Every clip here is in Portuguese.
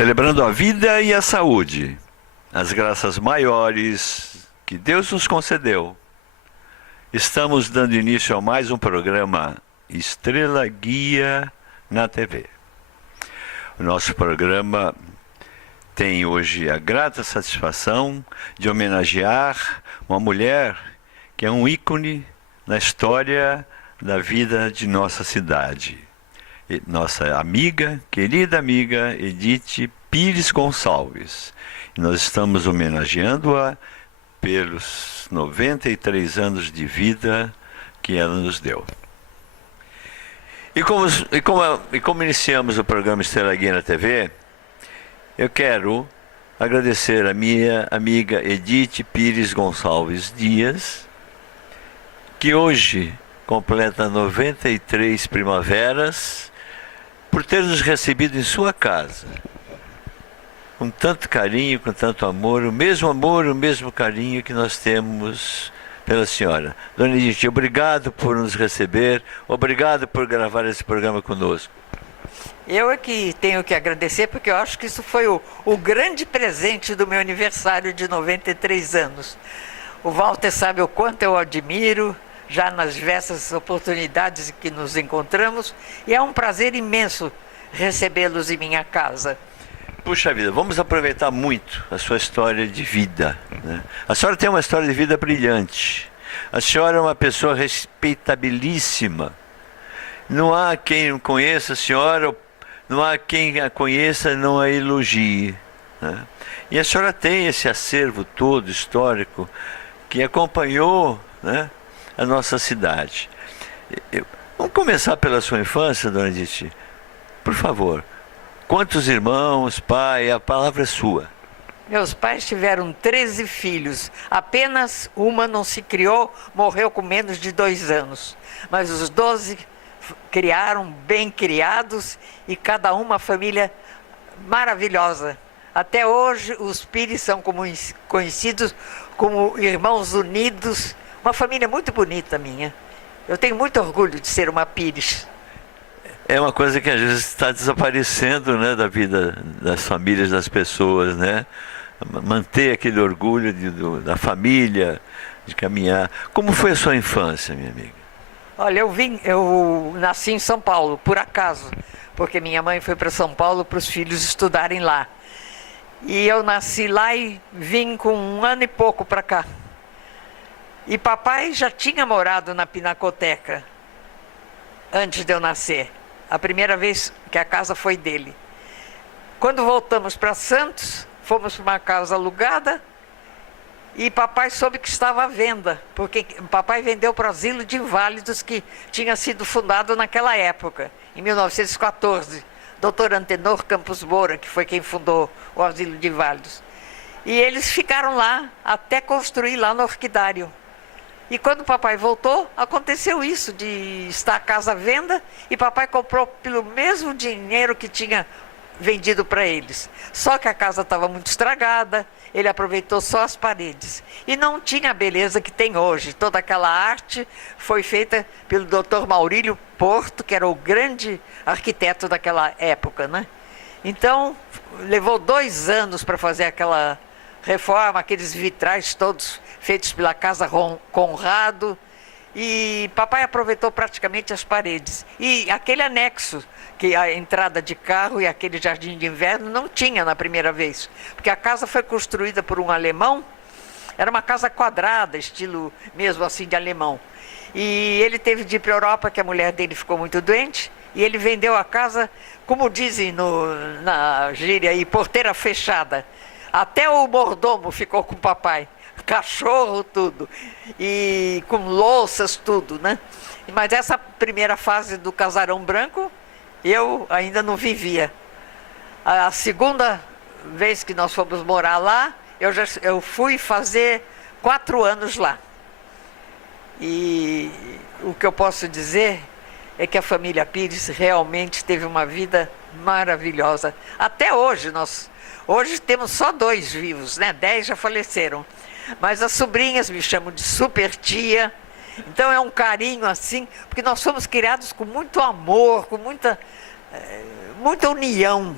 Celebrando a vida e a saúde, as graças maiores que Deus nos concedeu, estamos dando início a mais um programa Estrela Guia na TV. O nosso programa tem hoje a grata satisfação de homenagear uma mulher que é um ícone na história da vida de nossa cidade. Nossa amiga, querida amiga Edith Pires Gonçalves. E nós estamos homenageando-a pelos 93 anos de vida que ela nos deu. E como iniciamos o programa Estrela Guia na TV, eu quero agradecer a minha amiga Edith Pires Gonçalves Dias, que hoje completa 93 primaveras, por ter nos recebido em sua casa, com tanto carinho, com tanto amor, o mesmo carinho que nós temos pela senhora. Dona Edith, obrigado por nos receber, obrigado por gravar esse programa conosco. Eu é que tenho que agradecer, porque eu acho que isso foi o grande presente do meu aniversário de 93 anos. O Walter sabe o quanto eu admiro, já nas diversas oportunidades que nos encontramos, e é um prazer imenso recebê-los em minha casa. Puxa vida, vamos aproveitar muito a sua história de vida, né? A senhora tem uma história de vida brilhante. A senhora é uma pessoa respeitabilíssima. Não há quem conheça a senhora, não há quem a conheça e não a elogie, né? E a senhora tem esse acervo todo histórico que acompanhou, né, a nossa cidade. Vamos começar pela sua infância, dona Edith. Por favor, quantos irmãos, pai, a palavra é sua. Meus pais tiveram 13 filhos. Apenas uma não se criou, morreu com menos de 2 anos. Mas os 12 criaram, bem criados, e cada uma família maravilhosa. Até hoje os Pires são conhecidos como irmãos unidos. Uma família muito bonita minha. Eu tenho muito orgulho de ser uma Pires. É uma coisa que às vezes está desaparecendo, né, da vida das famílias, das pessoas, né? Manter aquele orgulho da família, de caminhar. Como foi a sua infância, minha amiga? Olha, eu nasci em São Paulo, por acaso, porque minha mãe foi para São Paulo para os filhos estudarem lá. E eu nasci lá e vim com 1 ano e pouco para cá. E papai já tinha morado na Pinacoteca antes de eu nascer. A primeira vez que a casa foi dele. Quando voltamos para Santos, fomos para uma casa alugada e papai soube que estava à venda, porque papai vendeu para o Asilo de Inválidos, que tinha sido fundado naquela época, em 1914. Dr. Antenor Campos Moura, que foi quem fundou o Asilo de Inválidos. E eles ficaram lá até construir lá no Orquidário. E quando o papai voltou, aconteceu isso, de estar a casa à venda, e papai comprou pelo mesmo dinheiro que tinha vendido para eles. Só que a casa estava muito estragada, ele aproveitou só as paredes. E não tinha a beleza que tem hoje. Toda aquela arte foi feita pelo Dr. Maurílio Porto, que era o grande arquiteto daquela época, né? Então, levou 2 anos para fazer aquela reforma, aqueles vitrais todos feitos pela Casa Conrado, e papai aproveitou praticamente as paredes. E aquele anexo, que a entrada de carro e aquele jardim de inverno não tinha na primeira vez, porque a casa foi construída por um alemão, era uma casa quadrada, estilo mesmo assim de alemão. E ele teve de ir para a Europa, que a mulher dele ficou muito doente, e ele vendeu a casa, como dizem na gíria aí, porteira fechada. Até o mordomo ficou com o papai, cachorro, tudo, e com louças, tudo, né? Mas essa primeira fase do Casarão Branco, eu ainda não vivia. A segunda vez que nós fomos morar lá, eu fui fazer 4 anos lá. E o que eu posso dizer é que a família Pires realmente teve uma vida maravilhosa. Até hoje, hoje temos só 2 vivos, né? 10 já faleceram. Mas as sobrinhas me chamam de super tia. Então é um carinho assim, porque nós fomos criados com muito amor, com muita união.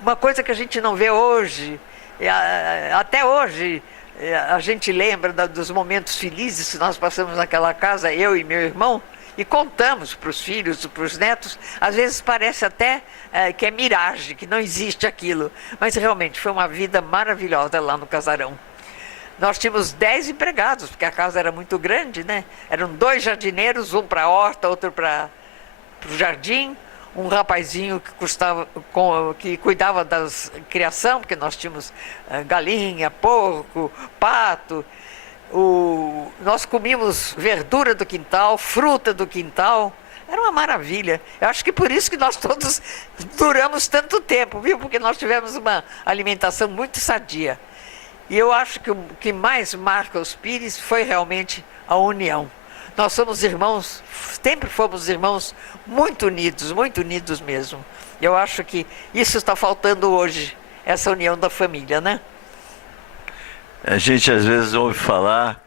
uma coisa que a gente não vê hoje, até hoje a gente lembra dos momentos felizes que nós passamos naquela casa, eu e meu irmão, e contamos para os filhos, para os netos. Às vezes parece até que é miragem, que não existe aquilo, mas realmente foi uma vida maravilhosa lá no casarão. Nós tínhamos 10 empregados, porque a casa era muito grande, né? Eram 2 jardineiros, um para a horta, outro para o jardim, um rapazinho que cuidava das criação, porque nós tínhamos galinha, porco, pato. Nós comíamos verdura do quintal, fruta do quintal. Era uma maravilha. Eu acho que por isso que nós todos duramos tanto tempo, viu? Porque nós tivemos uma alimentação muito sadia. E eu acho que o que mais marca os Pires foi realmente a união. Nós somos irmãos, sempre fomos irmãos muito unidos mesmo. Eu acho que isso está faltando hoje, essa união da família, né? A gente às vezes ouve falar,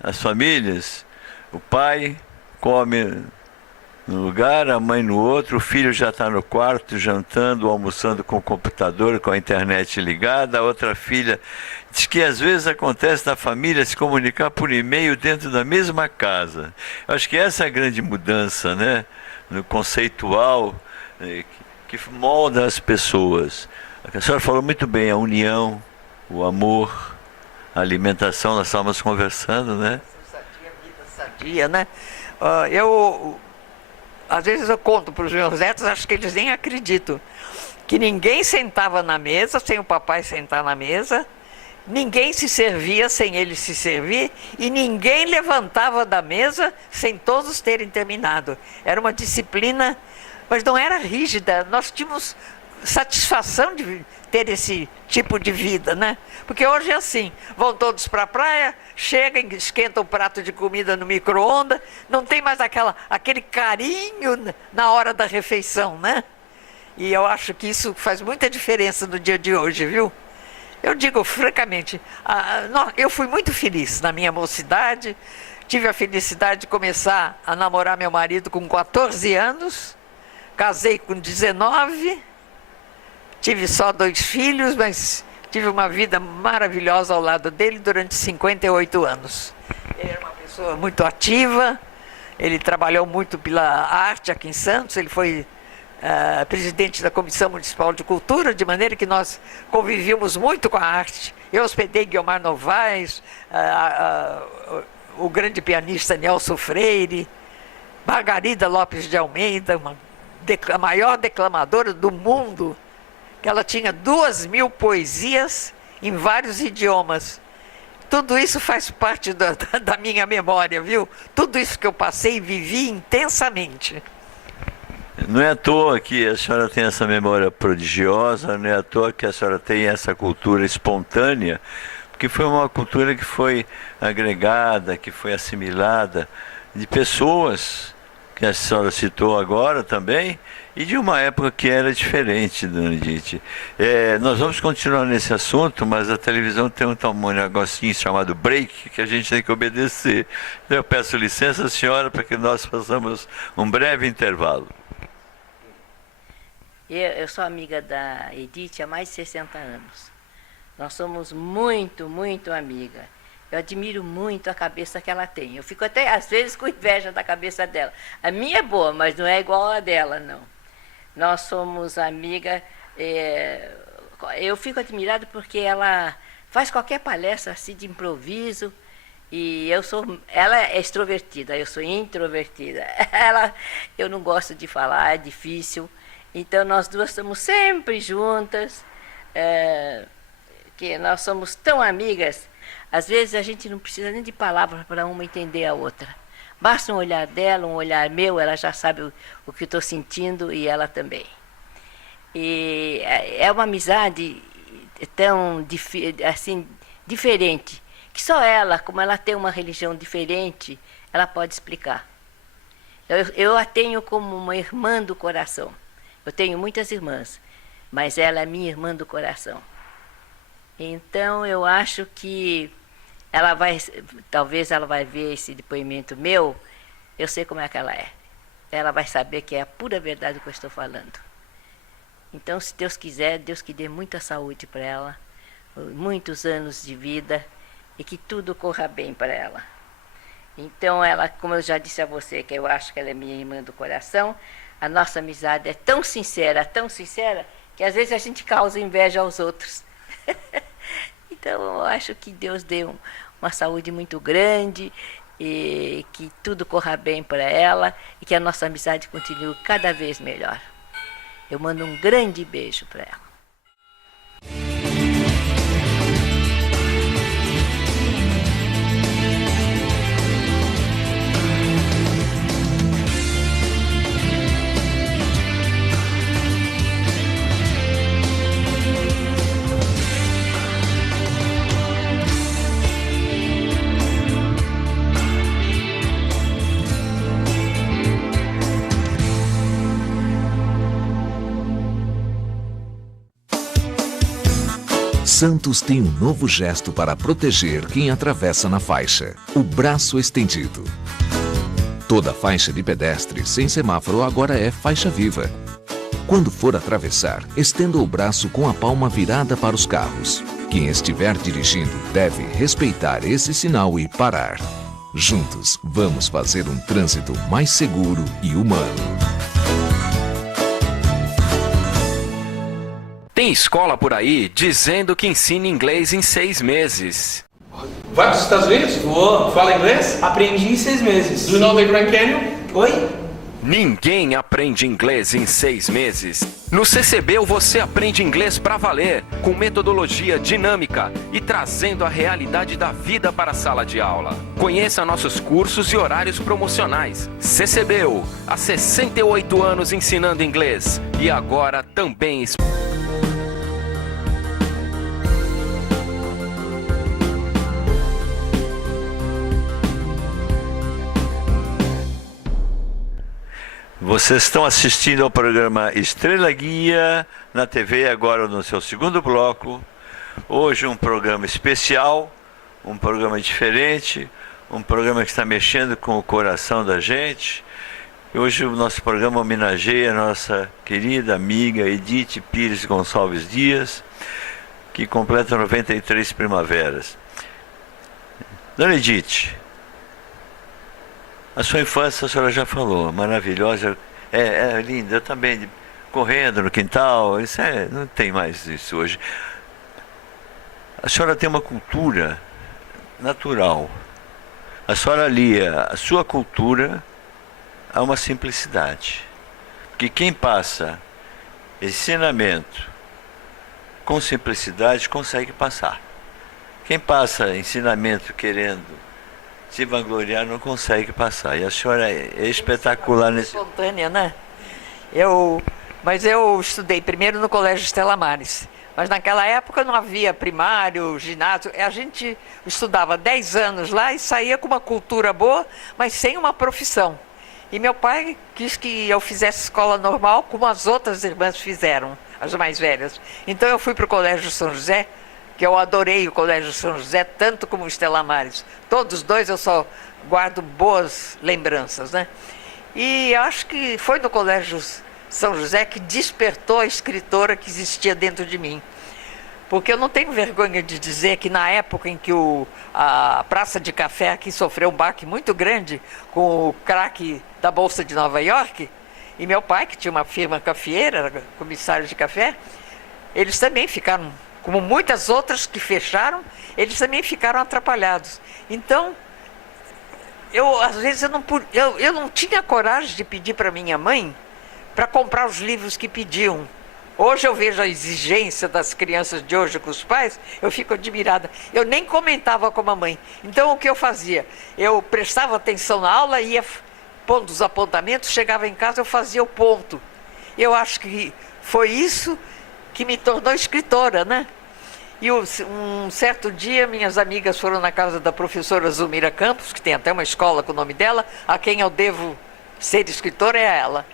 as famílias, o pai come num lugar, a mãe no outro, o filho já está no quarto, jantando, almoçando com o computador, com a internet ligada, a outra filha. Diz que às vezes acontece na família se comunicar por e-mail dentro da mesma casa. Eu acho que essa é a grande mudança, né? No conceitual, que molda as pessoas. A senhora falou muito bem, a união, o amor, a alimentação, nós estávamos conversando, né? Vida sadia, né? Às vezes eu conto para os meus netos, acho que eles nem acreditam, que ninguém sentava na mesa sem o papai sentar na mesa, ninguém se servia sem ele se servir e ninguém levantava da mesa sem todos terem terminado. Era uma disciplina, mas não era rígida. Nós tínhamos satisfação de ter esse tipo de vida, né? Porque hoje é assim, vão todos para a praia, chegam, esquentam o prato de comida no micro-ondas, não tem mais aquele carinho na hora da refeição, né? E eu acho que isso faz muita diferença no dia de hoje, viu? Eu digo francamente, eu fui muito feliz na minha mocidade, tive a felicidade de começar a namorar meu marido com 14 anos, casei com 19, tive só 2 filhos, mas tive uma vida maravilhosa ao lado dele durante 58 anos. Ele era uma pessoa muito ativa, ele trabalhou muito pela arte aqui em Santos, ele foi presidente da Comissão Municipal de Cultura, de maneira que nós convivíamos muito com a arte. Eu hospedei Guiomar Novaes, o grande pianista Nelson Freire, Margarida Lopes de Almeida, a maior declamadora do mundo, que ela tinha 2.000 poesias em vários idiomas. Tudo isso faz parte da minha memória, viu? Tudo isso que eu passei e vivi intensamente. Não é à toa que a senhora tem essa memória prodigiosa, não é à toa que a senhora tem essa cultura espontânea, porque foi uma cultura que foi agregada, que foi assimilada de pessoas que a senhora citou agora também, e de uma época que era diferente, dona Edith. Nós vamos continuar nesse assunto, mas a televisão tem um negocinho chamado break que a gente tem que obedecer. Eu peço licença, senhora, para que nós façamos um breve intervalo. Eu sou amiga da Edith há mais de 60 anos. Nós somos muito, muito amigas. Eu admiro muito a cabeça que ela tem. Eu fico até, às vezes, com inveja da cabeça dela. A minha é boa, mas não é igual a dela, não. Nós somos amigas. Eu fico admirada porque ela faz qualquer palestra assim de improviso. E ela é extrovertida, eu sou introvertida. Eu não gosto de falar, é difícil. Então, nós duas estamos sempre juntas, que nós somos tão amigas. Às vezes, a gente não precisa nem de palavras para uma entender a outra. Basta um olhar dela, um olhar meu, ela já sabe o que estou sentindo e ela também. E é uma amizade tão assim, diferente, que só ela, como ela tem uma religião diferente, ela pode explicar. Eu a tenho como uma irmã do coração. Eu tenho muitas irmãs, mas ela é minha irmã do coração. Então, eu acho que talvez ela vai ver esse depoimento meu, eu sei como é que ela é. Ela vai saber que é a pura verdade que eu estou falando. Então, se Deus quiser, Deus que dê muita saúde para ela, muitos anos de vida e que tudo corra bem para ela. Então, ela, como eu já disse a você, que eu acho que ela é minha irmã do coração, a nossa amizade é tão sincera, que às vezes a gente causa inveja aos outros. Então, eu acho que Deus deu uma saúde muito grande e que tudo corra bem para ela e que a nossa amizade continue cada vez melhor. Eu mando um grande beijo para ela. Santos tem um novo gesto para proteger quem atravessa na faixa: o braço estendido. Toda faixa de pedestre sem semáforo agora é faixa viva. Quando for atravessar, estenda o braço com a palma virada para os carros. Quem estiver dirigindo deve respeitar esse sinal e parar. Juntos, vamos fazer um trânsito mais seguro e humano. Tem escola por aí dizendo que ensina inglês em 6 meses. Vai para os Estados Unidos? Vou. Fala inglês? Aprendi em 6 meses. Do you know the Grand Canyon? Oi? Ninguém aprende inglês em 6 meses. No CCBU você aprende inglês pra valer, com metodologia dinâmica e trazendo a realidade da vida para a sala de aula. Conheça nossos cursos e horários promocionais. CCBU, há 68 anos ensinando inglês e agora também... Vocês estão assistindo ao programa Estrela Guia na TV, agora no seu segundo bloco. Hoje um programa especial, um programa diferente, um programa que está mexendo com o coração da gente. E hoje o nosso programa homenageia a nossa querida amiga Edith Pires Gonçalves Dias, que completa 93 primaveras. Dona Edith, a sua infância a senhora já falou, maravilhosa, é linda, eu também, correndo no quintal, isso não tem mais isso hoje. A senhora tem uma cultura natural, a senhora alia a sua cultura a uma simplicidade, porque quem passa ensinamento com simplicidade consegue passar. Quem passa ensinamento querendo se vangloriar não consegue passar. E a senhora é espetacular nesse... Espontânea, né? Mas eu estudei primeiro no Colégio Estela Maris. Mas naquela época não havia primário, ginásio. A gente estudava 10 anos lá e saía com uma cultura boa, mas sem uma profissão. E meu pai quis que eu fizesse escola normal, como as outras irmãs fizeram, as mais velhas. Então eu fui para o Colégio São José, que eu adorei o Colégio São José, tanto como o Estela Maris. Todos dois eu só guardo boas lembranças, né? E acho que foi no Colégio São José que despertou a escritora que existia dentro de mim. Porque eu não tenho vergonha de dizer que na época em que a Praça de Café aqui sofreu um baque muito grande com o craque da Bolsa de Nova York, e meu pai, que tinha uma firma cafeeira, era comissário de café, eles também ficaram... Como muitas outras que fecharam, eles também ficaram atrapalhados. Então, às vezes eu não tinha coragem de pedir para minha mãe para comprar os livros que pediam. Hoje eu vejo a exigência das crianças de hoje com os pais, eu fico admirada. Eu nem comentava com a mãe. Então o que eu fazia? Eu prestava atenção na aula, ia pondo os apontamentos, chegava em casa, eu fazia o ponto. Eu acho que foi isso que me tornou escritora, né? E um certo dia, minhas amigas foram na casa da professora Zulmira Campos, que tem até uma escola com o nome dela, a quem eu devo ser escritora é ela.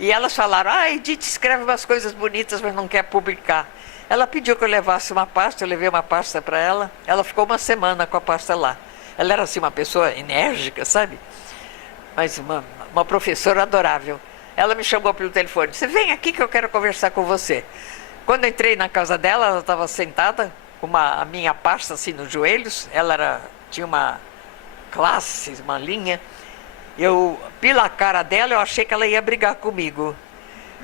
E elas falaram, Edith escreve umas coisas bonitas, mas não quer publicar. Ela pediu que eu levasse uma pasta, eu levei uma pasta para ela, ela ficou uma semana com a pasta lá. Ela era assim uma pessoa enérgica, sabe? Mas uma professora adorável. ela me chamou pelo telefone. Você vem aqui que eu quero conversar com você. Quando eu entrei na casa dela, ela estava sentada com a minha pasta assim nos joelhos. Ela tinha uma classe, uma linha. Eu, pela cara dela, eu achei que ela ia brigar comigo.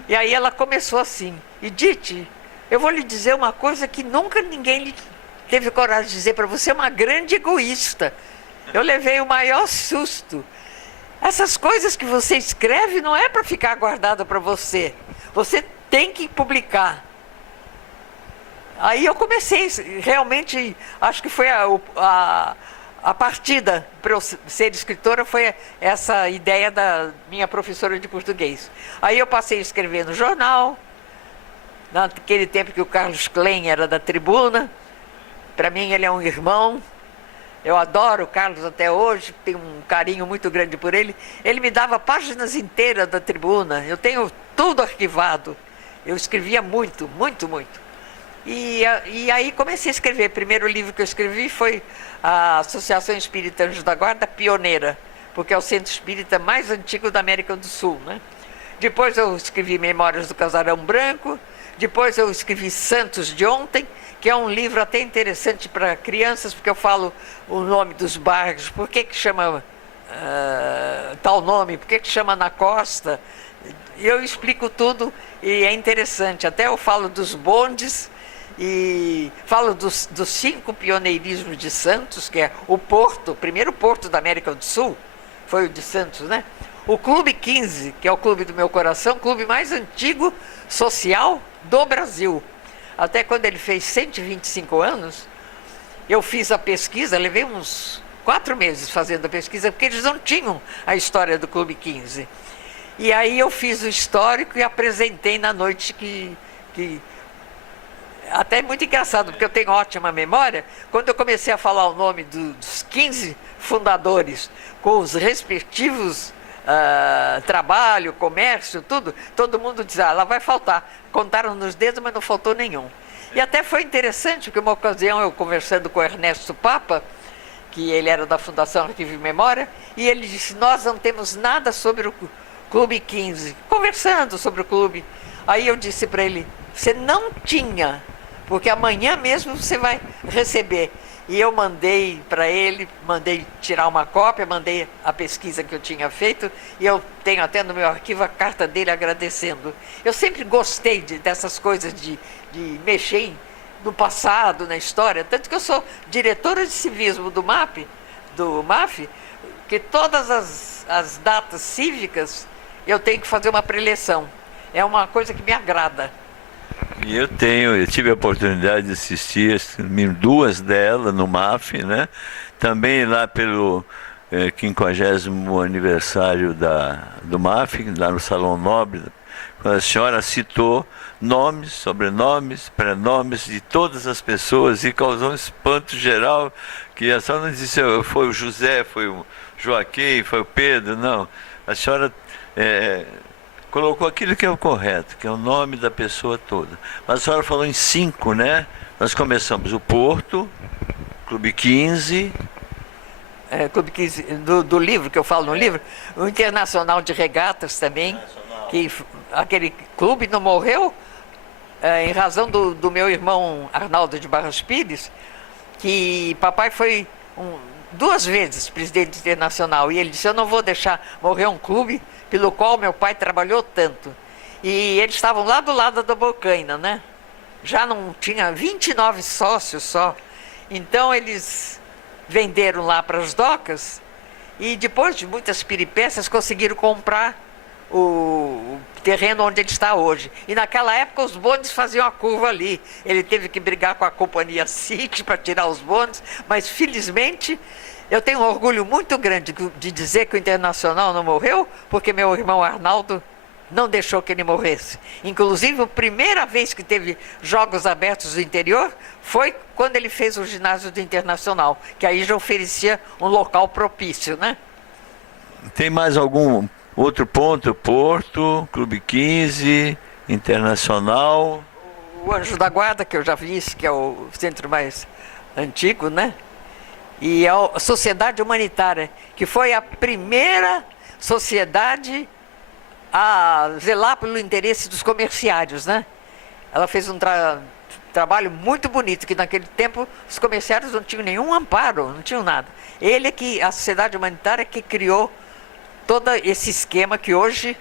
E aí ela começou assim: Edith, eu vou lhe dizer uma coisa que nunca ninguém lhe teve coragem de dizer para você, é uma grande egoísta. Eu levei o maior susto. Essas coisas que você escreve não é para ficar guardada para você. Você tem que publicar. Aí eu comecei, realmente, acho que foi a partida para eu ser escritora, foi essa ideia da minha professora de português. Aí eu passei a escrever no jornal, naquele tempo que o Carlos Klein era da Tribuna. Para mim ele é um irmão. Eu adoro o Carlos até hoje, tenho um carinho muito grande por ele. Ele me dava páginas inteiras da Tribuna, eu tenho tudo arquivado. Eu escrevia muito, muito, muito. E aí comecei a escrever. O primeiro livro que eu escrevi foi a Associação Espírita Anjos da Guarda, pioneira, porque é o centro espírita mais antigo da América do Sul, né? Depois eu escrevi Memórias do Casarão Branco. Depois eu escrevi Santos de Ontem, que é um livro até interessante para crianças, porque eu falo o nome dos bairros, por que chama tal nome, por que chama na costa. Eu explico tudo e é interessante. Até eu falo dos bondes e falo dos 5 pioneirismos de Santos, que é o porto, o primeiro porto da América do Sul, foi o de Santos, né? O Clube 15, que é o clube do meu coração, o clube mais antigo social do Brasil. Até quando ele fez 125 anos, eu fiz a pesquisa, levei uns 4 meses fazendo a pesquisa, porque eles não tinham a história do Clube 15. E aí eu fiz o histórico e apresentei na noite que até é muito engraçado, porque eu tenho ótima memória. Quando eu comecei a falar o nome dos 15 fundadores, com os respectivos trabalho, comércio, tudo, todo mundo diz, lá vai faltar. Contaram nos dedos, mas não faltou nenhum. E até foi interessante, porque uma ocasião eu conversando com o Ernesto Papa, que ele era da Fundação Arquivo e Memória, e ele disse, nós não temos nada sobre o Clube 15, conversando sobre o clube. Aí eu disse para ele, você não tinha, porque amanhã mesmo você vai receber. E eu mandei para ele, mandei tirar uma cópia, mandei a pesquisa que eu tinha feito, e eu tenho até no meu arquivo a carta dele agradecendo. Eu sempre gostei dessas coisas de mexer no passado, na história, tanto que eu sou diretora de civismo do MAF, que todas as datas cívicas eu tenho que fazer uma preleção. É uma coisa que me agrada. E eu tive a oportunidade de assistir 2 delas no MAF, né? Também lá pelo 50º aniversário do MAF, lá no Salão Nobre, quando a senhora citou nomes, sobrenomes, prenomes de todas as pessoas e causou um espanto geral, que a senhora não disse, foi o José, foi o Joaquim, foi o Pedro, não. A senhora colocou aquilo que é o correto, que é o nome da pessoa toda. Mas a senhora falou em 5, né? Nós começamos o Porto, Clube 15... Clube 15 do livro, que eu falo no livro, o Internacional de Regatas também, que aquele clube não morreu em razão do meu irmão Arnaldo de Barros Pires, que papai foi 2 vezes presidente internacional, e ele disse, eu não vou deixar morrer um clube pelo qual meu pai trabalhou tanto. E eles estavam lá do lado da Bocaina, né? Já não tinha 29 sócios só. Então eles venderam lá para as docas e depois de muitas peripécias conseguiram comprar o terreno onde ele está hoje. E naquela época os bondes faziam a curva ali. Ele teve que brigar com a companhia City para tirar os bondes, mas felizmente eu tenho um orgulho muito grande de dizer que o Internacional não morreu, porque meu irmão Arnaldo não deixou que ele morresse. Inclusive, a primeira vez que teve jogos abertos do interior foi quando ele fez o ginásio do Internacional, que aí já oferecia um local propício, né? Tem mais algum outro ponto? Porto, Clube 15, Internacional? O Anjo da Guarda, que eu já disse, que é o centro mais antigo, né? E a Sociedade Humanitária, que foi a primeira sociedade a zelar pelo interesse dos comerciários, né? Ela fez um trabalho muito bonito, que naquele tempo os comerciários não tinham nenhum amparo, não tinham nada. A Sociedade Humanitária, que criou todo esse esquema que hoje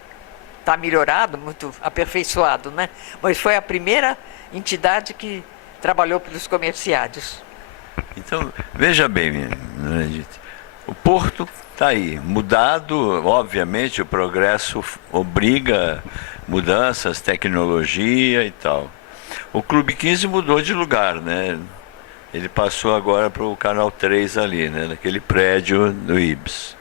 está melhorado, muito aperfeiçoado, né? Mas foi a primeira entidade que trabalhou pelos comerciários. Então, veja bem, minha gente, o Porto está aí, mudado, obviamente o progresso obriga mudanças, tecnologia e tal. O Clube 15 mudou de lugar, né? Ele passou agora para o Canal 3 ali, né? Naquele prédio do Ibis.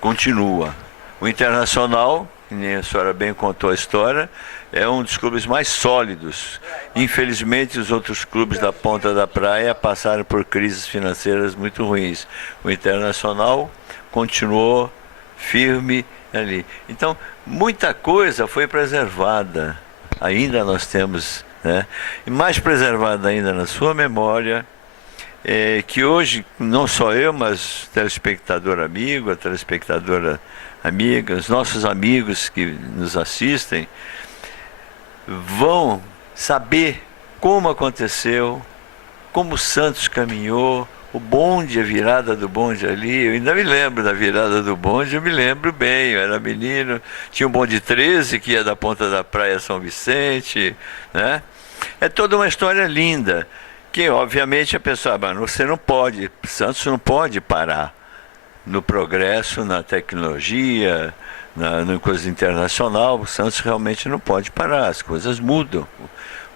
Continua. O Internacional, que nem a senhora bem contou a história, é um dos clubes mais sólidos. Infelizmente, os outros clubes da Ponta da Praia passaram por crises financeiras muito ruins. O Internacional continuou firme ali. Então, muita coisa foi preservada. Ainda nós temos, né? E mais preservada ainda na sua memória, que hoje, não só eu, mas o telespectador amigo, a telespectadora amiga, os nossos amigos que nos assistem, vão saber como aconteceu, como o Santos caminhou, o bonde, a virada do bonde ali. Eu ainda me lembro da virada do bonde, eu me lembro bem, eu era menino, tinha um bonde 13 que ia da Ponta da Praia a São Vicente, né? É toda uma história linda, que obviamente a pessoa, mas você não pode, Santos não pode parar no progresso, na tecnologia, na coisa internacional. O Santos realmente não pode parar, as coisas mudam,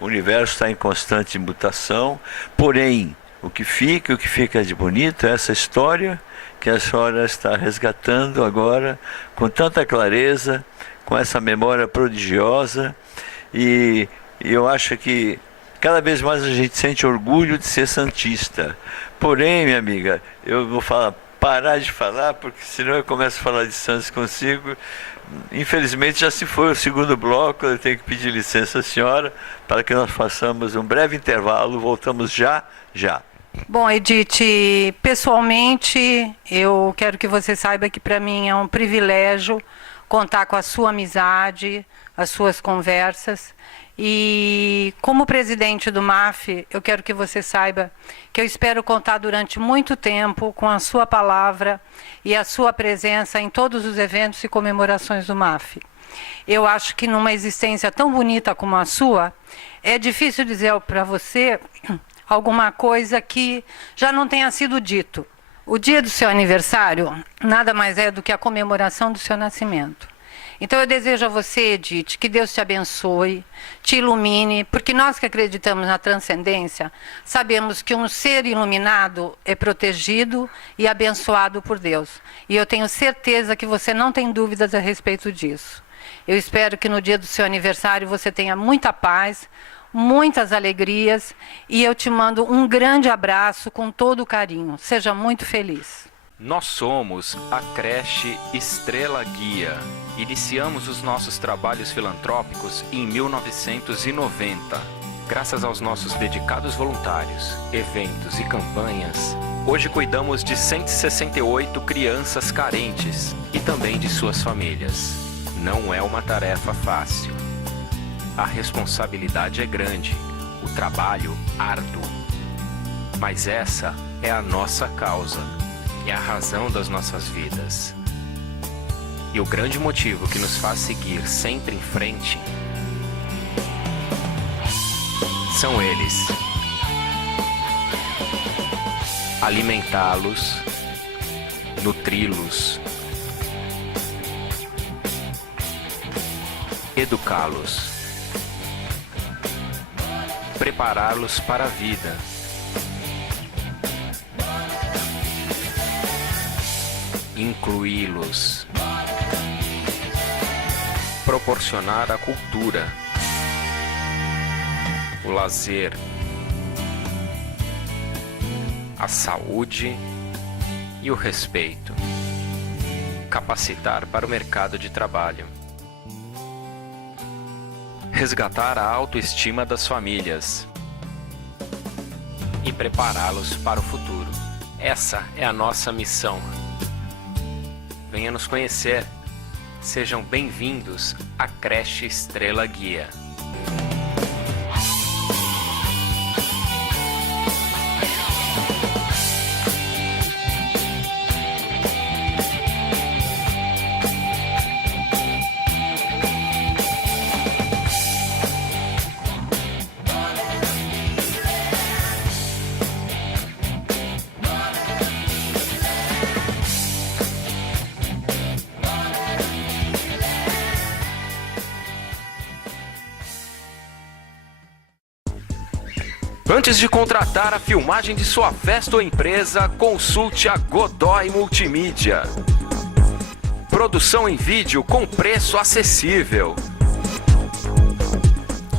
o universo está em constante mutação, porém, o que fica de bonito é essa história que a senhora está resgatando agora com tanta clareza, com essa memória prodigiosa, e eu acho que cada vez mais a gente sente orgulho de ser santista. Porém, minha amiga, eu vou parar de falar, porque senão eu começo a falar de Santos consigo. Infelizmente já se foi o segundo bloco, eu tenho que pedir licença à senhora para que nós façamos um breve intervalo, voltamos já. Bom, Edith, pessoalmente, eu quero que você saiba que para mim é um privilégio contar com a sua amizade, as suas conversas. E como presidente do MAF, eu quero que você saiba que eu espero contar durante muito tempo com a sua palavra e a sua presença em todos os eventos e comemorações do MAF. Eu acho que numa existência tão bonita como a sua, é difícil dizer para você alguma coisa que já não tenha sido dito. O dia do seu aniversário nada mais é do que a comemoração do seu nascimento. Então eu desejo a você, Edith, que Deus te abençoe, te ilumine, porque nós que acreditamos na transcendência, sabemos que um ser iluminado é protegido e abençoado por Deus. E eu tenho certeza que você não tem dúvidas a respeito disso. Eu espero que no dia do seu aniversário você tenha muita paz, muitas alegrias, e eu te mando um grande abraço com todo o carinho. Seja muito feliz. Nós somos a creche Estrela Guia. Iniciamos os nossos trabalhos filantrópicos em 1990. Graças aos nossos dedicados voluntários, eventos e campanhas, hoje cuidamos de 168 crianças carentes e também de suas famílias. Não é uma tarefa fácil. A responsabilidade é grande, o trabalho árduo. Mas essa é a nossa causa, é a razão das nossas vidas. E o grande motivo que nos faz seguir sempre em frente são eles: alimentá-los, nutri-los, educá-los, prepará-los para a vida, incluí-los, proporcionar a cultura, o lazer, a saúde e o respeito, capacitar para o mercado de trabalho, resgatar a autoestima das famílias e prepará-los para o futuro. Essa é a nossa missão. Venha nos conhecer. Sejam bem-vindos à Creche Estrela Guia. Antes de contratar a filmagem de sua festa ou empresa, consulte a Godoy Multimídia. Produção em vídeo com preço acessível.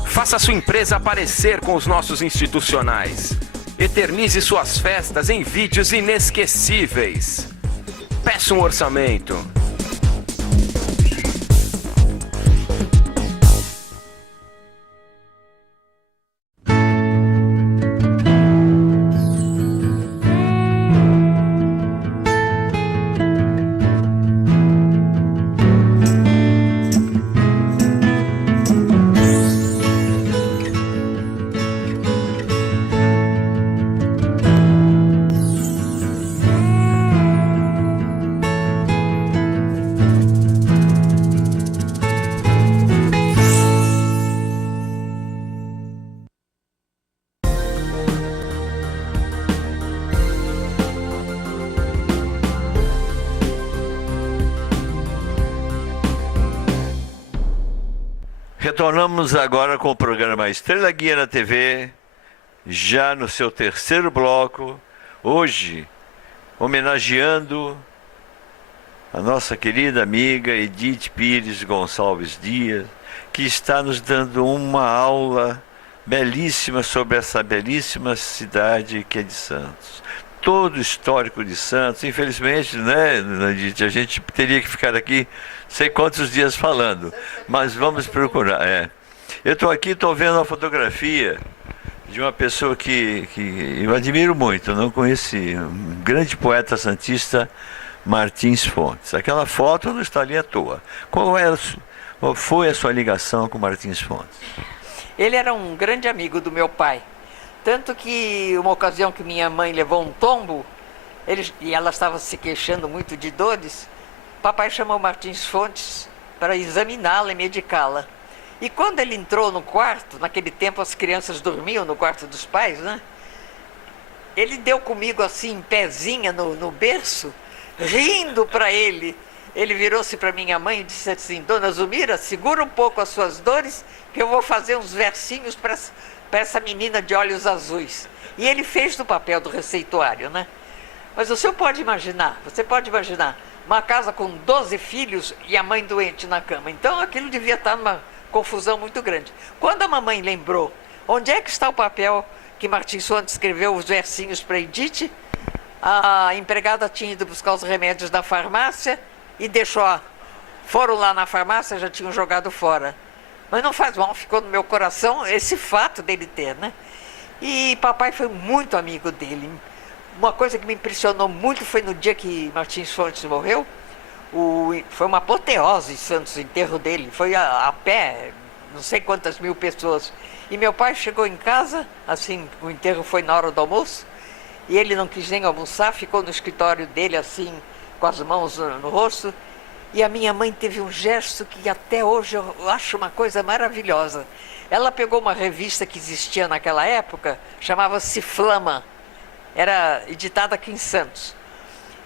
Faça sua empresa aparecer com os nossos institucionais. Eternize suas festas em vídeos inesquecíveis. Peça um orçamento. Retornamos agora com o programa Estrela Guia na TV, já no seu terceiro bloco, hoje homenageando a nossa querida amiga Edith Pires Gonçalves Dias, que está nos dando uma aula belíssima sobre essa belíssima cidade que é de Santos. Todo o histórico de Santos, infelizmente, né, Edith, a gente teria que ficar aqui sei quantos dias falando, mas vamos procurar. Eu estou aqui, estou vendo a fotografia de uma pessoa que eu admiro muito, eu não conheci, um grande poeta santista, Martins Fontes. Aquela foto não está ali à toa. Qual foi a sua ligação com Martins Fontes? Ele era um grande amigo do meu pai. Tanto que uma ocasião que minha mãe levou um tombo, e ela estava se queixando muito de dores, papai chamou Martins Fontes para examiná-la e medicá-la. E quando ele entrou no quarto, naquele tempo as crianças dormiam no quarto dos pais, né? Ele deu comigo assim, em pezinha no berço, rindo para ele. Ele virou-se para minha mãe e disse assim: Dona Zumira, segura um pouco as suas dores, que eu vou fazer uns versinhos para essa menina de olhos azuis. E ele fez no papel do receituário, né? Mas você pode imaginar, uma casa com 12 filhos e a mãe doente na cama. Então aquilo devia estar numa confusão muito grande. Quando a mamãe lembrou onde é que está o papel que Martins Fontes escreveu os versinhos para Edith, a empregada tinha ido buscar os remédios da farmácia e deixou. Foram lá na farmácia, já tinham jogado fora. Mas não faz mal, ficou no meu coração esse fato dele ter, né? E papai foi muito amigo dele. Uma coisa que me impressionou muito foi no dia que Martins Fontes morreu. Foi uma apoteose em Santos, o enterro dele. Foi a pé, não sei quantas mil pessoas. E meu pai chegou em casa, assim, o enterro foi na hora do almoço, e ele não quis nem almoçar, ficou no escritório dele, assim, com as mãos no rosto. E a minha mãe teve um gesto que até hoje eu acho uma coisa maravilhosa. Ela pegou uma revista que existia naquela época, chamava-se Flama. Era editada aqui em Santos.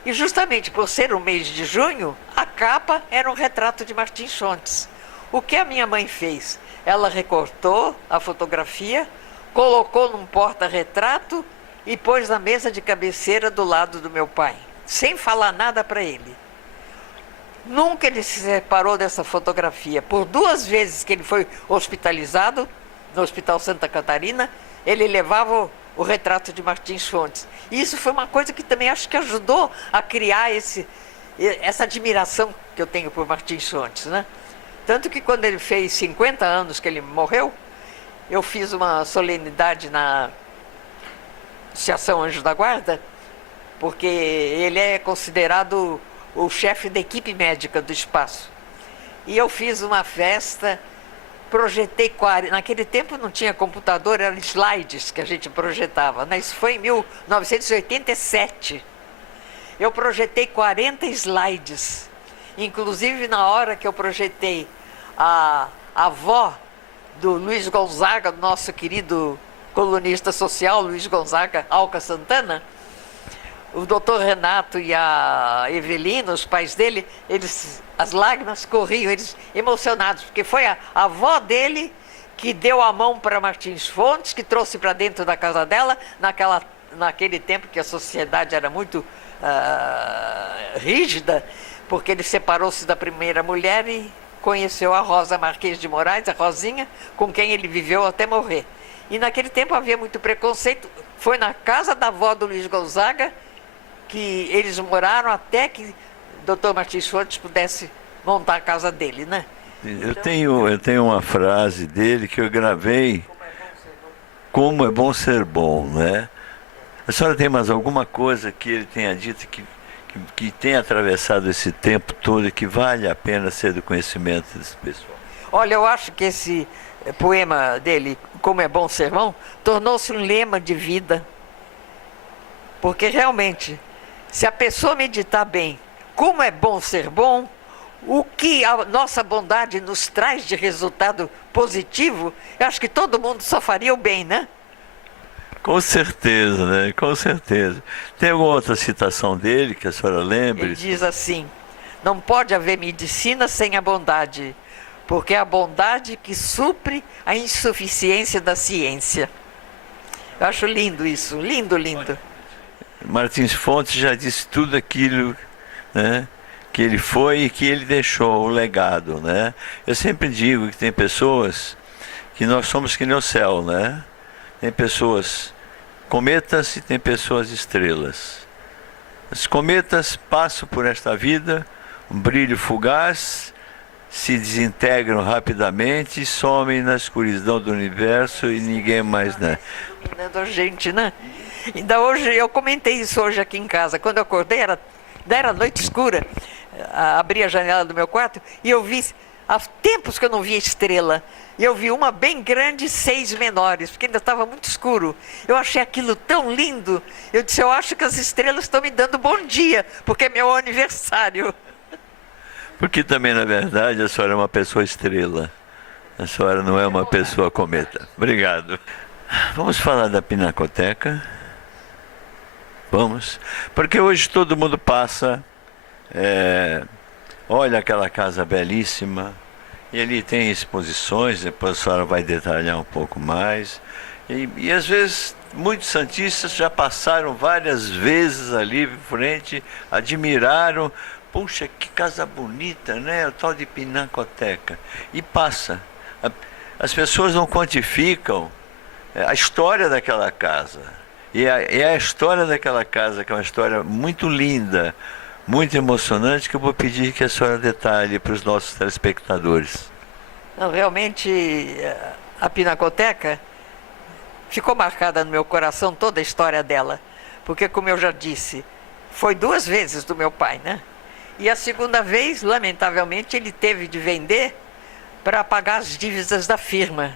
E justamente por ser o mês de junho, a capa era um retrato de Martins Fontes. O que a minha mãe fez? Ela recortou a fotografia, colocou num porta-retrato e pôs na mesa de cabeceira do lado do meu pai, sem falar nada para ele. Nunca ele se separou dessa fotografia. Por 2 vezes que ele foi hospitalizado, no Hospital Santa Catarina, ele levava o retrato de Martins Fontes. E isso foi uma coisa que também acho que ajudou a criar essa admiração que eu tenho por Martins Fontes, né? Tanto que quando ele fez 50 anos que ele morreu, eu fiz uma solenidade na Associação Anjos da Guarda, porque ele é considerado o chefe da equipe médica do espaço. E eu fiz uma festa, projetei 40. Naquele tempo não tinha computador, eram slides que a gente projetava, né? Isso foi em 1987. Eu projetei 40 slides. Inclusive, na hora que eu projetei a avó do Luiz Gonzaga, nosso querido colunista social, Luiz Gonzaga Alca Santana, o doutor Renato e a Evelina, os pais dele, as lágrimas corriam, eles emocionados, porque foi a avó dele que deu a mão para Martins Fontes, que trouxe para dentro da casa dela, naquele tempo que a sociedade era muito rígida, porque ele separou-se da primeira mulher e conheceu a Rosa Marquês de Moraes, a Rosinha, com quem ele viveu até morrer. E naquele tempo havia muito preconceito. Foi na casa da avó do Luiz Gonzaga que eles moraram até que o doutor Martins Fontes pudesse montar a casa dele, né? Eu tenho uma frase dele que eu gravei, como é bom ser bom, né? A senhora tem mais alguma coisa que ele tenha dito que tenha atravessado esse tempo todo e que vale a pena ser do conhecimento desse pessoal? Olha, eu acho que esse poema dele, Como é Bom Ser Bom, tornou-se um lema de vida. Porque realmente, se a pessoa meditar bem, como é bom ser bom, o que a nossa bondade nos traz de resultado positivo, eu acho que todo mundo só faria o bem, né? Com certeza, né? Com certeza. Tem alguma outra citação dele que a senhora lembre? Ele diz assim: não pode haver medicina sem a bondade, porque é a bondade que supre a insuficiência da ciência. Eu acho lindo isso, lindo, lindo. Martins Fontes já disse tudo aquilo, né, que ele foi e que ele deixou, o legado, né? Eu sempre digo que tem pessoas que nós somos que nem o céu, né? Tem pessoas cometas e tem pessoas estrelas. As cometas passam por esta vida, um brilho fugaz, se desintegram rapidamente, somem na escuridão do universo e ninguém mais, né? Iluminando a gente, né? Ainda hoje, eu comentei isso hoje aqui em casa. Quando eu acordei, ainda era noite escura. Abri a janela do meu quarto e eu vi, há tempos que eu não via estrela. E eu vi uma bem grande e 6 menores, porque ainda estava muito escuro. Eu achei aquilo tão lindo. Eu disse, eu acho que as estrelas estão me dando bom dia, porque é meu aniversário. Porque também, na verdade, a senhora é uma pessoa estrela. A senhora não é uma pessoa cometa. Obrigado. Vamos falar da Pinacoteca. Vamos. Porque hoje todo mundo passa, olha aquela casa belíssima, e ali tem exposições, depois a senhora vai detalhar um pouco mais. E às vezes muitos santistas já passaram várias vezes ali em frente, admiraram. Puxa, que casa bonita, né? O tal de Pinacoteca. E passa. As pessoas não quantificam a história daquela casa. E é a história daquela casa, que é uma história muito linda, muito emocionante, que eu vou pedir que a senhora detalhe para os nossos telespectadores. Não, realmente, a Pinacoteca ficou marcada no meu coração, toda a história dela. Porque, como eu já disse, foi 2 vezes do meu pai, né? E a segunda vez, lamentavelmente, ele teve de vender para pagar as dívidas da firma.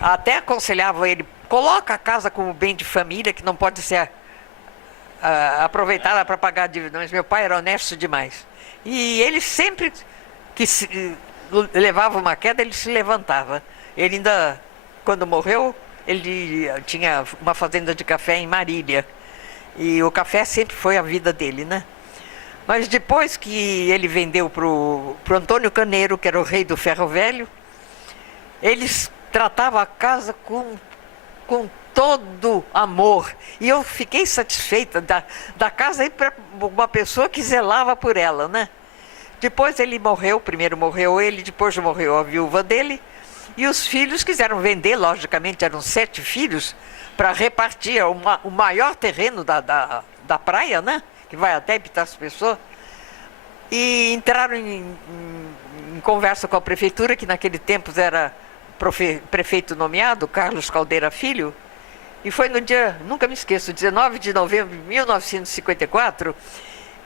Até aconselhava ele, coloca a casa como bem de família, que não pode ser aproveitada para pagar a dívida. Mas meu pai era honesto demais. E ele sempre que levava uma queda, ele se levantava. Ele ainda, quando morreu, ele tinha uma fazenda de café em Marília. E o café sempre foi a vida dele, né? Mas depois que ele vendeu para o Antônio Caneiro, que era o rei do ferro velho, eles tratavam a casa com todo amor. E eu fiquei satisfeita da casa ir para uma pessoa que zelava por ela, né? Depois ele morreu, primeiro morreu ele, depois morreu a viúva dele. E os filhos quiseram vender, logicamente eram 7 filhos, para repartir o maior terreno da praia, né? Que vai até Epitácio Pessoa, e entraram em conversa com a prefeitura, que naquele tempo era prefeito nomeado, Carlos Caldeira Filho, e foi no dia, nunca me esqueço, 19 de novembro de 1954,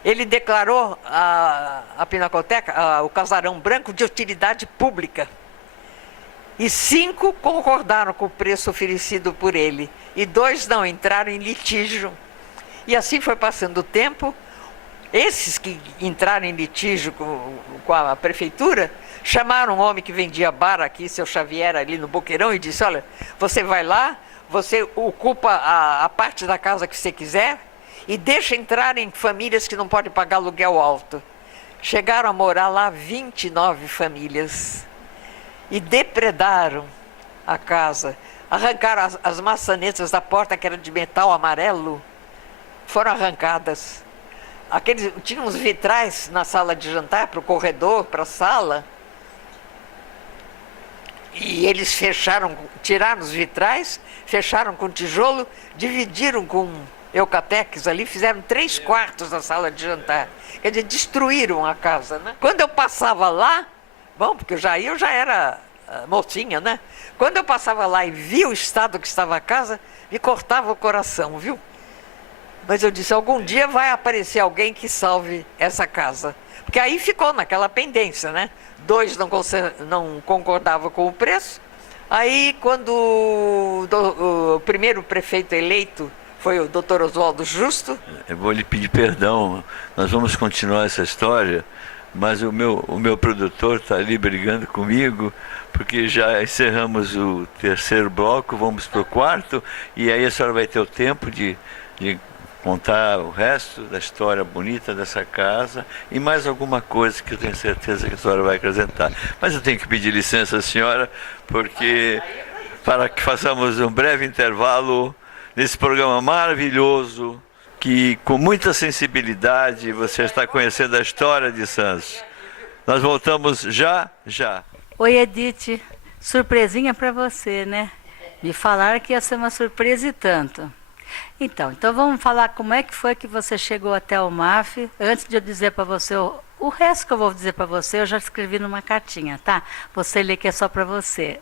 ele declarou a Pinacoteca, o Casarão Branco, de utilidade pública. E 5 concordaram com o preço oferecido por ele. E 2 não, entraram em litígio. E assim foi passando o tempo. Esses que entraram em litígio com a prefeitura, chamaram um homem que vendia bar aqui, seu Xavier, ali no Boqueirão, e disse: olha, você vai lá, você ocupa a parte da casa que você quiser e deixa entrarem famílias que não podem pagar aluguel alto. Chegaram a morar lá 29 famílias e depredaram a casa. Arrancaram as maçanetas da porta, que era de metal amarelo, foram arrancadas. Tinha uns vitrais na sala de jantar, para o corredor, para a sala. E eles tiraram os vitrais, fecharam com tijolo, dividiram com eucateques ali, fizeram 3 quartos da sala de jantar. Quer dizer, destruíram a casa, né? Quando eu passava lá, bom, porque eu já era mocinha, né? Quando eu passava lá e via o estado que estava a casa, me cortava o coração, viu? Mas eu disse, algum dia vai aparecer alguém que salve essa casa. Porque aí ficou naquela pendência, né? 2 não concordavam com o preço. Aí, quando o primeiro prefeito eleito foi o Dr. Oswaldo Justo. Eu vou lhe pedir perdão, nós vamos continuar essa história, mas o meu produtor está ali brigando comigo, porque já encerramos o 3º bloco, vamos para o 4º, e aí a senhora vai ter o tempo de contar o resto da história bonita dessa casa e mais alguma coisa que eu tenho certeza que a senhora vai acrescentar. Mas eu tenho que pedir licença à senhora, porque para que façamos um breve intervalo nesse programa maravilhoso, que com muita sensibilidade você está conhecendo a história de Santos. Nós voltamos já. Oi, Edith, surpresinha para você, né? Me falaram que ia ser uma surpresa e tanto. Então vamos falar como é que foi que você chegou até o MAF. Antes de eu dizer para você o resto que eu vou dizer para você, eu já escrevi numa cartinha, tá? Você lê que é só para você.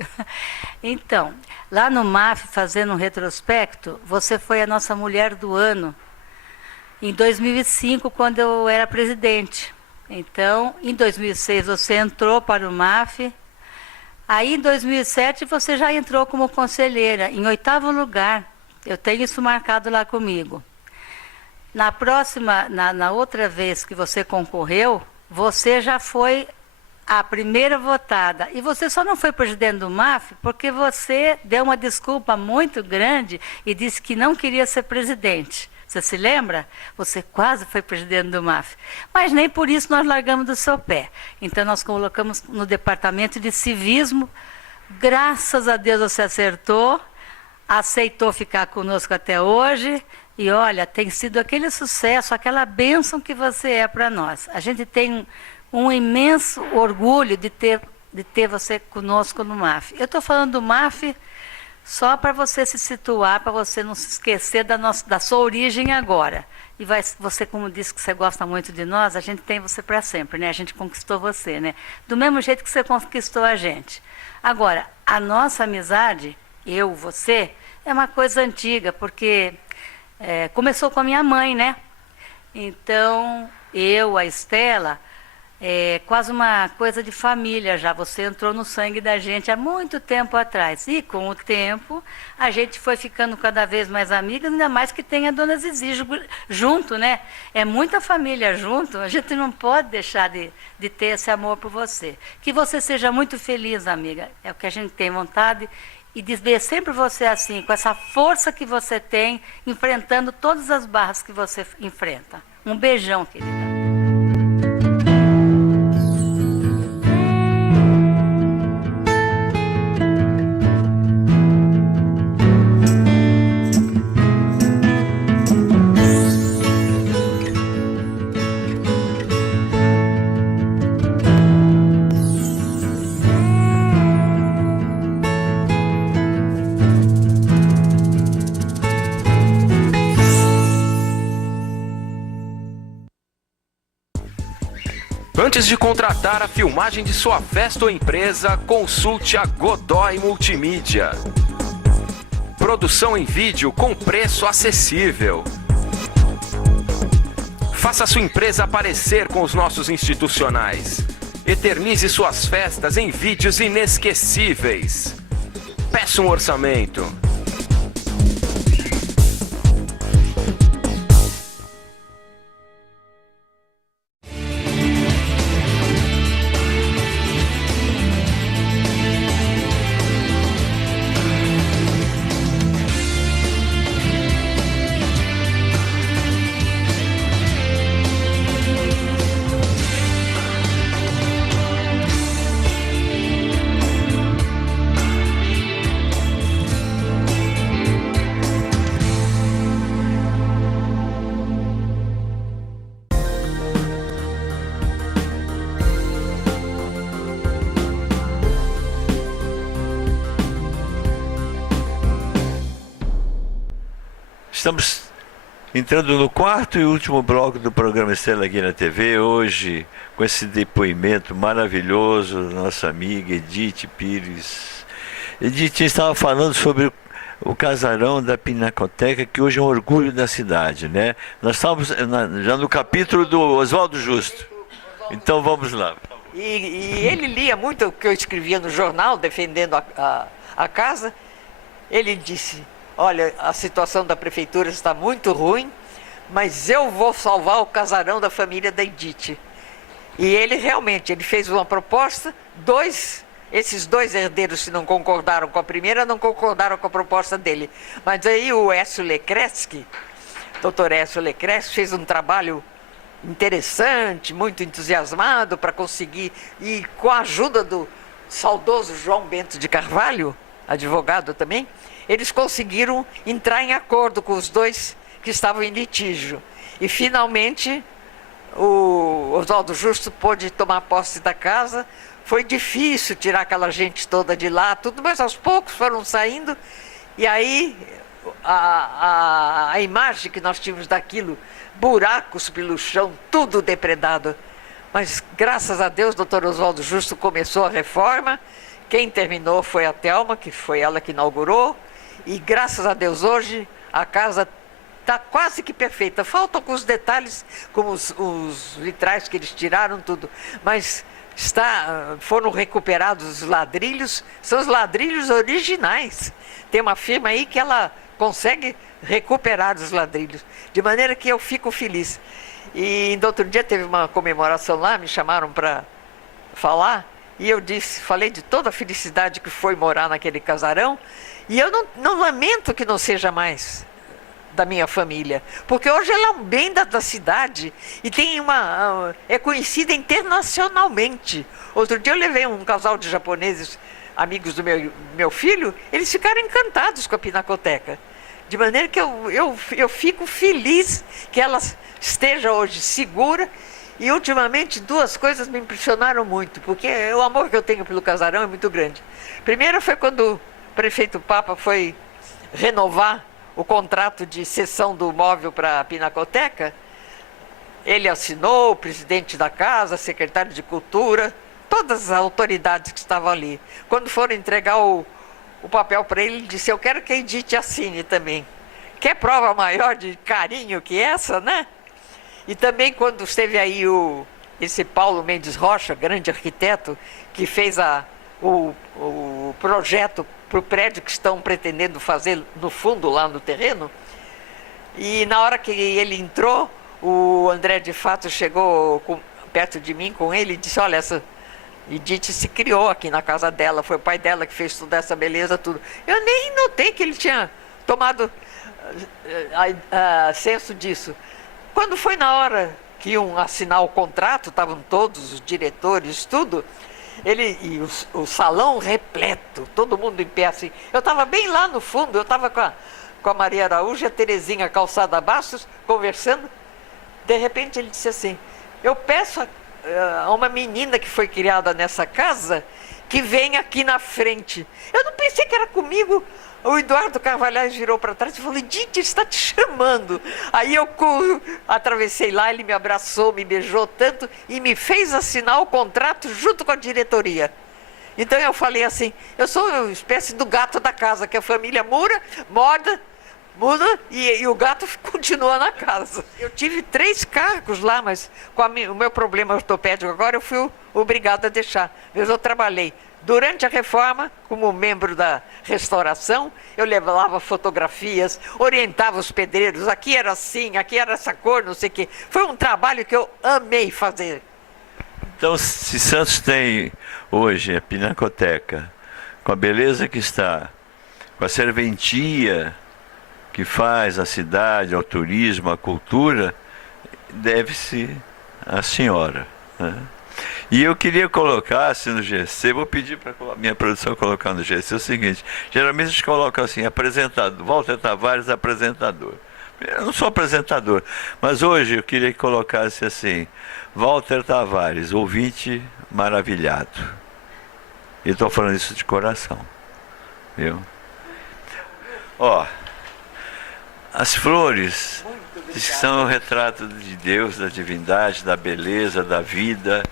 Então, lá no MAF, fazendo um retrospecto, você foi a nossa mulher do ano em 2005, quando eu era presidente. Então, em 2006 você entrou para o MAF. Aí, em 2007, você já entrou como conselheira, em 8º lugar. Eu tenho isso marcado lá comigo. Na outra vez que você concorreu, você já foi a primeira votada. E você só não foi presidente do MAF porque você deu uma desculpa muito grande e disse que não queria ser presidente. Você se lembra? Você quase foi presidente do MAF. Mas nem por isso nós largamos do seu pé. Então nós colocamos no departamento de civismo. Graças a Deus você acertou. Aceitou ficar conosco até hoje e olha, tem sido aquele sucesso, aquela bênção que você é para nós. A gente tem um imenso orgulho de ter você conosco no MAF. Eu estou falando do MAF só para você se situar, para você não se esquecer da sua origem agora. E você, como disse que você gosta muito de nós, a gente tem você para sempre, né? A gente conquistou você, né? Do mesmo jeito que você conquistou a gente. Agora, a nossa amizade, eu, você, é uma coisa antiga, porque começou com a minha mãe, né? Então, eu, a Estela, quase uma coisa de família já. Você entrou no sangue da gente há muito tempo atrás. E, com o tempo, a gente foi ficando cada vez mais amigas, ainda mais que tem a Dona Zizi junto, né? É muita família junto, a gente não pode deixar de ter esse amor por você. Que você seja muito feliz, amiga. É o que a gente tem vontade. E de ver sempre você assim, com essa força que você tem, enfrentando todas as barras que você enfrenta. Um beijão, querida. Antes de contratar a filmagem de sua festa ou empresa, consulte a Godoy Multimídia. Produção em vídeo com preço acessível. Faça sua empresa aparecer com os nossos institucionais. Eternize suas festas em vídeos inesquecíveis. Peça um orçamento. Estamos entrando no quarto e último bloco do programa Estrela Guia na TV, hoje com esse depoimento maravilhoso da nossa amiga Edith Pires. Edith estava falando sobre o casarão da Pinacoteca, que hoje é um orgulho da cidade, né? Nós estávamos já no capítulo do Oswaldo Justo. Então vamos lá. E ele lia muito o que eu escrevia no jornal, defendendo a casa. Ele disse: olha, a situação da prefeitura está muito ruim, mas eu vou salvar o casarão da família da Edith. E ele realmente, ele fez uma proposta, esses dois herdeiros que não concordaram com a primeira, não concordaram com a proposta dele. Mas aí o Écio Lecreschi, doutor Écio Lecreschi, fez um trabalho interessante, muito entusiasmado para conseguir, e com a ajuda do saudoso João Bento de Carvalho, advogado também, eles conseguiram entrar em acordo com os dois que estavam em litígio. E finalmente o Oswaldo Justo pôde tomar posse da casa. Foi difícil tirar aquela gente toda de lá, tudo, mas aos poucos foram saindo. E aí a imagem que nós tínhamos daquilo, buracos pelo chão, tudo depredado. Mas graças a Deus, doutor Oswaldo Justo começou a reforma. Quem terminou foi a Thelma, que foi ela que inaugurou. E graças a Deus hoje a casa está quase que perfeita. Faltam alguns detalhes, como os vitrais que eles tiraram, tudo. Mas foram recuperados os ladrilhos, são os ladrilhos originais. Tem uma firma aí que ela consegue recuperar os ladrilhos. De maneira que eu fico feliz. E no outro dia teve uma comemoração lá, me chamaram para falar. E eu falei de toda a felicidade que foi morar naquele casarão. E eu não lamento que não seja mais da minha família, porque hoje ela é um bem da cidade e é conhecida internacionalmente. Outro dia eu levei um casal de japoneses, amigos do meu filho, eles ficaram encantados com a Pinacoteca. De maneira que eu fico feliz que ela esteja hoje segura. E ultimamente duas coisas me impressionaram muito, porque o amor que eu tenho pelo casarão é muito grande. Primeiro foi quando o prefeito Papa foi renovar o contrato de cessão do móvel para a Pinacoteca. Ele assinou, o presidente da casa, secretário de Cultura, todas as autoridades que estavam ali. Quando foram entregar o papel para ele, ele disse: eu quero que a Edith assine também. Quer prova maior de carinho que essa, né? E também quando esteve aí esse Paulo Mendes Rocha, grande arquiteto, que fez o projeto para o prédio que estão pretendendo fazer no fundo, lá no terreno. E na hora que ele entrou, o André de Fato chegou perto de mim com ele e disse: olha, essa Edith se criou aqui na casa dela, foi o pai dela que fez toda essa beleza, tudo. Eu nem notei que ele tinha tomado senso disso. Quando foi na hora que iam assinar o contrato, estavam todos os diretores, tudo, o salão repleto, todo mundo em pé assim. Eu estava bem lá no fundo, eu estava com a Maria Araújo e a Terezinha Calçada Bastos, conversando. De repente ele disse assim: eu peço a uma menina que foi criada nessa casa que venha aqui na frente. Eu não pensei que era comigo. O Eduardo Carvalhais virou para trás e falou: Edith, ele está te chamando. Aí eu atravessei lá, ele me abraçou, me beijou tanto e me fez assinar o contrato junto com a diretoria. Então eu falei assim: eu sou uma espécie do gato da casa, que a família moda, muda e o gato continua na casa. Eu tive 3 cargos lá, mas com o meu problema ortopédico agora eu fui obrigada a deixar. Mas eu trabalhei durante a reforma, como membro da restauração, eu levava fotografias, orientava os pedreiros, aqui era assim, aqui era essa cor, não sei o quê. Foi um trabalho que eu amei fazer. Então, se Santos tem hoje a Pinacoteca, com a beleza que está, com a serventia que faz a cidade, ao turismo, à cultura, deve-se à senhora, né? E eu queria colocar assim no GC, vou pedir para a minha produção colocar no GC o seguinte: geralmente a gente coloca assim, apresentador, Walter Tavares, apresentador. Eu não sou apresentador, mas hoje eu queria que colocasse assim: Walter Tavares, ouvinte maravilhado. E estou falando isso de coração, viu? Ó, as flores são o retrato de Deus, da divindade, da beleza, da vida,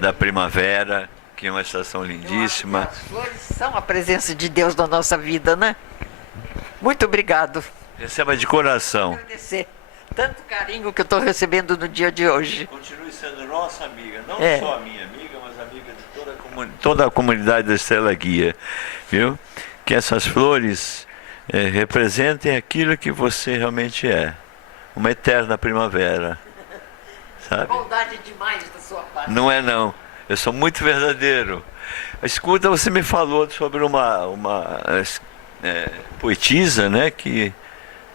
da primavera, que é uma estação lindíssima. As flores são a presença de Deus na nossa vida, né? Muito obrigado. Receba de coração. Agradecer tanto carinho que eu estou recebendo no dia de hoje. Continue sendo nossa amiga, não É. só a minha amiga, mas amiga de toda a comunidade da Estrela Guia, viu? Que essas flores representem aquilo que você realmente é, uma eterna primavera, sabe? Bondade demais da sua parte. Não é não, eu sou muito verdadeiro. Escuta, você me falou sobre uma poetisa, né?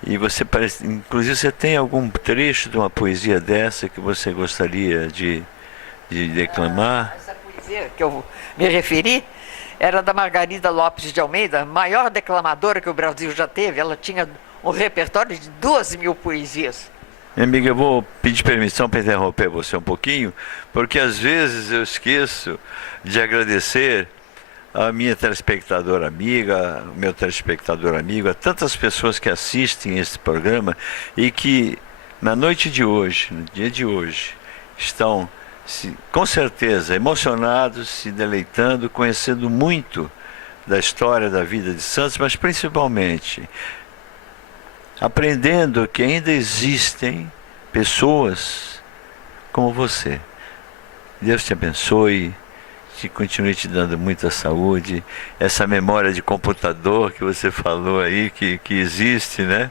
E você parece, inclusive você tem algum trecho de uma poesia dessa que você gostaria de declamar? Essa poesia que eu me referi era da Margarida Lopes de Almeida, maior declamadora que o Brasil já teve. Ela tinha um repertório de 2.000 poesias. Minha amiga, eu vou pedir permissão para interromper você um pouquinho, porque às vezes eu esqueço de agradecer a minha telespectadora amiga, o meu telespectador amigo, a tantas pessoas que assistem esse programa e que na noite de hoje, no dia de hoje, estão com certeza emocionados, se deleitando, conhecendo muito da história da vida de Santos, mas principalmente aprendendo que ainda existem pessoas como você. Deus te abençoe, que continue te dando muita saúde, essa memória de computador que você falou aí, que existe, né?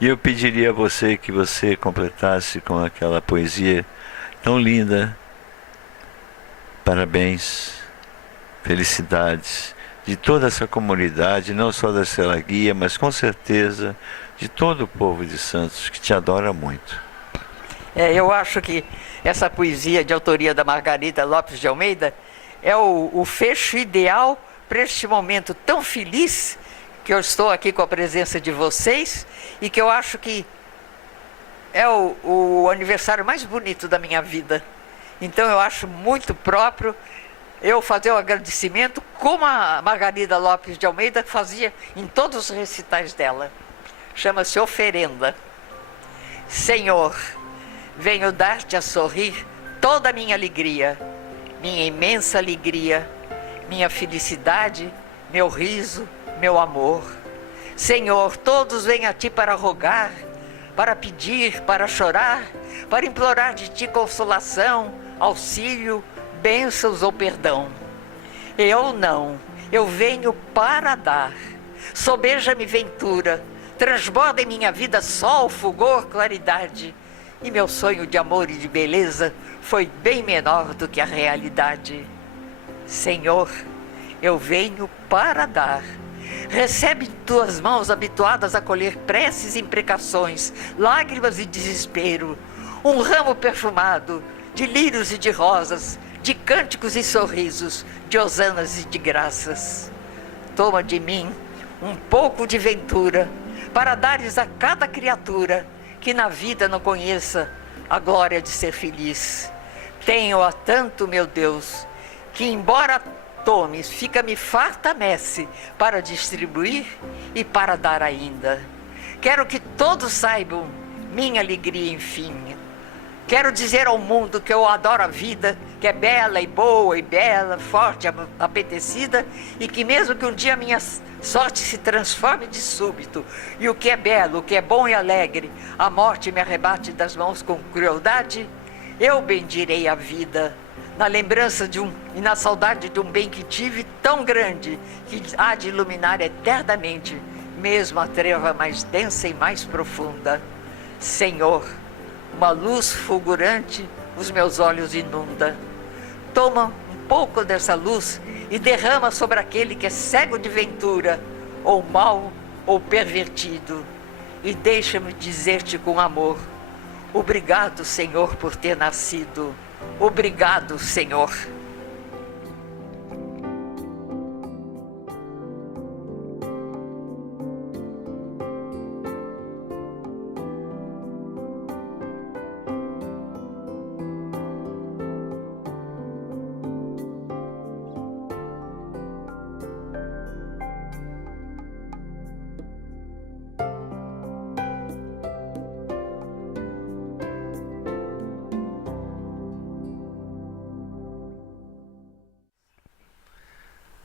E eu pediria a você que você completasse com aquela poesia tão linda. Parabéns, felicidades de toda essa comunidade, não só da Estrela Guia, mas com certeza de todo o povo de Santos, que te adora muito. Eu acho que essa poesia de autoria da Margarida Lopes de Almeida é o fecho ideal para este momento tão feliz que eu estou aqui com a presença de vocês e que eu acho que é o aniversário mais bonito da minha vida. Então eu acho muito próprio eu fazer o agradecimento como a Margarida Lopes de Almeida fazia em todos os recitais dela. Chama-se Oferenda. Senhor, venho dar-te a sorrir toda a minha alegria, minha imensa alegria, minha felicidade, meu riso, meu amor. Senhor, todos vêm a ti para rogar, para pedir, para chorar, para implorar de ti consolação, auxílio, bênçãos ou perdão. Eu não, eu venho para dar. Sobeja-me ventura, transborda em minha vida sol, fulgor, claridade. E meu sonho de amor e de beleza foi bem menor do que a realidade. Senhor, eu venho para dar. Recebe de tuas mãos habituadas a colher preces e imprecações, lágrimas e desespero, um ramo perfumado de lírios e de rosas, de cânticos e sorrisos, de hosanas e de graças. Toma de mim um pouco de ventura, para dares a cada criatura que na vida não conheça a glória de ser feliz. Tenho-a tanto, meu Deus, que embora tomes, fica-me farta messe para distribuir e para dar ainda. Quero que todos saibam minha alegria, enfim. Quero dizer ao mundo que eu adoro a vida, que é bela e boa e bela, forte, apetecida, e que mesmo que um dia minha sorte se transforme de súbito, e o que é belo, o que é bom e alegre, a morte me arrebate das mãos com crueldade, eu bendirei a vida, na lembrança e na saudade de um bem que tive tão grande, que há de iluminar eternamente, mesmo a treva mais densa e mais profunda. Senhor, uma luz fulgurante os meus olhos inunda. Toma um pouco dessa luz e derrama sobre aquele que é cego de ventura, ou mau ou pervertido, e deixa-me dizer-te com amor: obrigado, Senhor, por ter nascido. Obrigado, Senhor.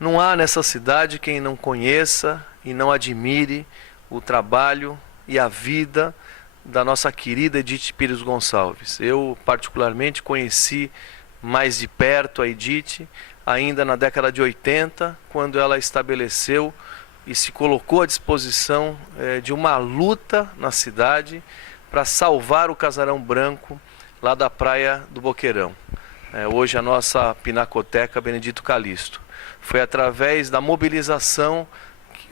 Não há nessa cidade quem não conheça e não admire o trabalho e a vida da nossa querida Edith Pires Gonçalves. Eu, particularmente, conheci mais de perto a Edith ainda na década de 80, quando ela estabeleceu e se colocou à disposição de uma luta na cidade para salvar o Casarão Branco lá da Praia do Boqueirão. Hoje a nossa Pinacoteca Benedito Calixto. Foi através da mobilização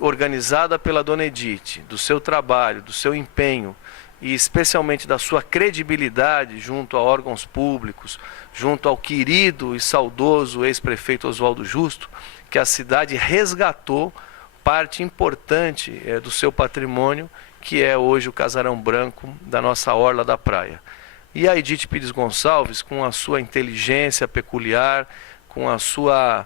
organizada pela Dona Edith, do seu trabalho, do seu empenho e especialmente da sua credibilidade junto a órgãos públicos, junto ao querido e saudoso ex-prefeito Oswaldo Justo, que a cidade resgatou parte importante do seu patrimônio, que é hoje o Casarão Branco da nossa orla da praia. E a Edith Pires Gonçalves, com a sua inteligência peculiar, com a sua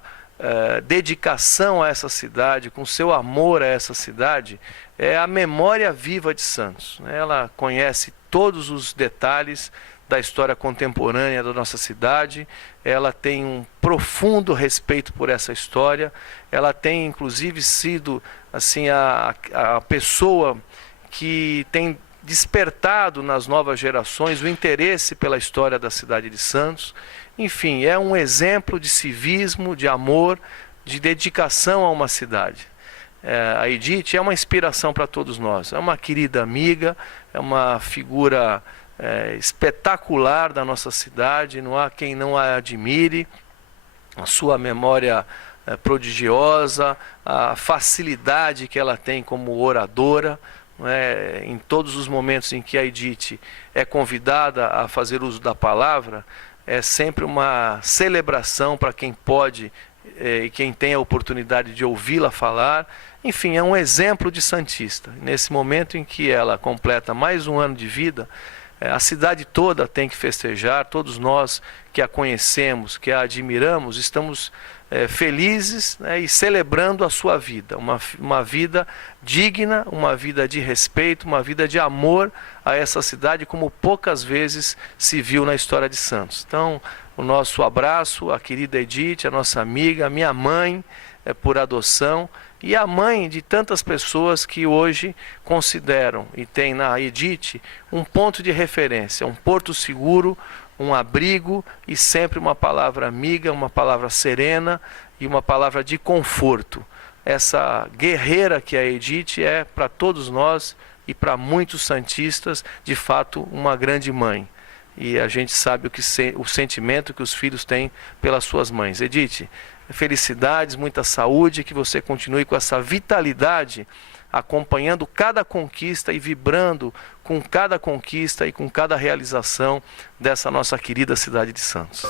dedicação a essa cidade, com seu amor a essa cidade, é a memória viva de Santos. Ela conhece todos os detalhes da história contemporânea da nossa cidade, ela tem um profundo respeito por essa história, ela tem inclusive sido assim, a pessoa que tem despertado nas novas gerações o interesse pela história da cidade de Santos. Enfim, é um exemplo de civismo, de amor, de dedicação a uma cidade. A Edith é uma inspiração para todos nós, é uma querida amiga, é uma figura espetacular da nossa cidade, não há quem não a admire, a sua memória prodigiosa, a facilidade que ela tem como oradora. Em todos os momentos em que a Edith é convidada a fazer uso da palavra, é sempre uma celebração para quem pode e quem tem a oportunidade de ouvi-la falar. Enfim, é um exemplo de santista. Nesse momento em que ela completa mais um ano de vida, a cidade toda tem que festejar, todos nós que a conhecemos, que a admiramos, estamos felizes, e celebrando a sua vida, uma vida digna, uma vida de respeito, uma vida de amor a essa cidade como poucas vezes se viu na história de Santos. Então, o nosso abraço à querida Edith, a nossa amiga, a minha mãe por adoção e a mãe de tantas pessoas que hoje consideram e tem na Edith um ponto de referência, um porto seguro, um abrigo e sempre uma palavra amiga, uma palavra serena e uma palavra de conforto. Essa guerreira que a Edith é para todos nós e para muitos santistas, de fato, uma grande mãe. E a gente sabe o sentimento que os filhos têm pelas suas mães. Edith, felicidades, muita saúde, que você continue com essa vitalidade, acompanhando cada conquista e vibrando com cada conquista e com cada realização dessa nossa querida cidade de Santos.